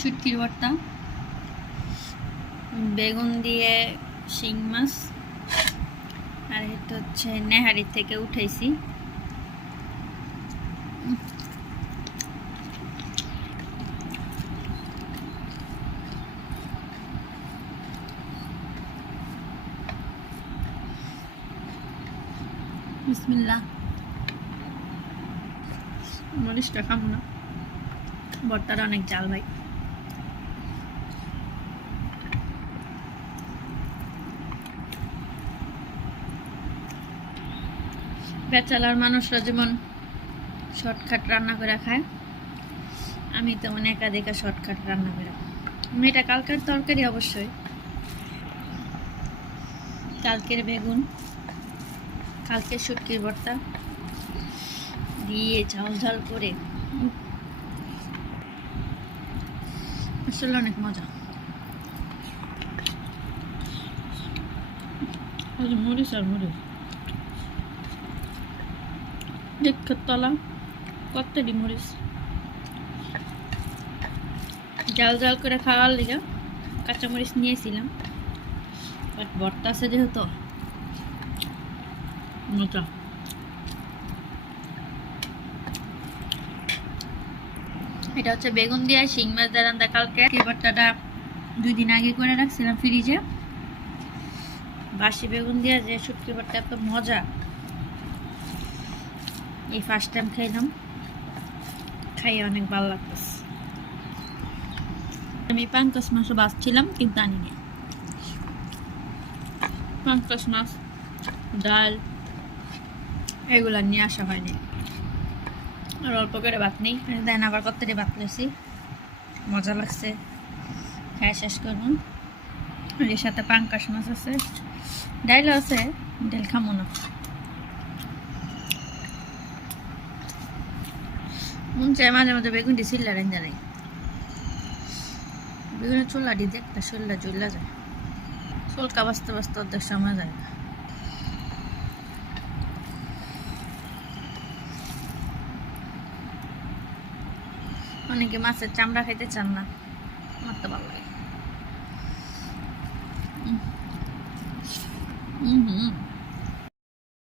শুটকির ভর্তা, বেগুন দিয়ে শিং মাছ, আর এটা হচ্ছে নেহারি থেকে উঠাইছি। বিসমিল্লাহ। মরিচটা খাবো না, ভর্তাটা অনেক জাল ভাই। ব্যাচেলার মানুষরা যেমন শর্টকাট রান্না করে খায়, আমি তেমন একা দেখা শর্টকাট রান্না করে। এটা কালকের তরকারি, অবশ্যই কালকের বেগুন, কালকের শুটকির ভর্তা দিয়ে ঝাল ঝাল করে আসলে অনেক মজা। মরিচ আর মরিচ দেখতে তলা কতটি মরিচ, জাল জাল করে খাওয়ার লিগা কাঁচামরিচ নিয়েছিলাম, বাট ভর্তা আছে যেহেতু মজা। এটা হচ্ছে বেগুন দিয়ে শিং মাছ দিয়ে রান্না। কালকে এই ভর্তাটা 2 দিন আগে করে রাখছিলাম ফ্রিজে। বাসি বেগুন দিয়ে যে শুটকি ভর্তা এত মজা, এই ফার্স্ট টাইম খাইলাম, খাইয়ে অনেক ভালো লাগতেছে। আমি পাঙ্কাশ মাছও বাছছিলাম কিন্তু আনিনি। পাঙ্কাশ মাছ, ডাল এগুলা নিয়ে আসা হয়নি। আর অল্প করে ভাত নেই, দেন আবার কতটি ভাত লেছি, মজা লাগছে, খাই শেষ করবো। এর সাথে পাঙ্কাশ মাছ আছে, ডাইলও আছে, ডাল খামো না। মন চায় মাঝে মাঝে বেগুন দিয়ে চিল্লা রেঞ্জা নেই, বেগুনের চুল্লা দিয়ে দেখতে শরীরটা জ্বলা যায়, চুলকা বাঁচতে বাঁচতে অর্ধেক সময় যায়। অনেকে মাছের চামড়া খাইতে চান না, আমার তো ভালো লাগে।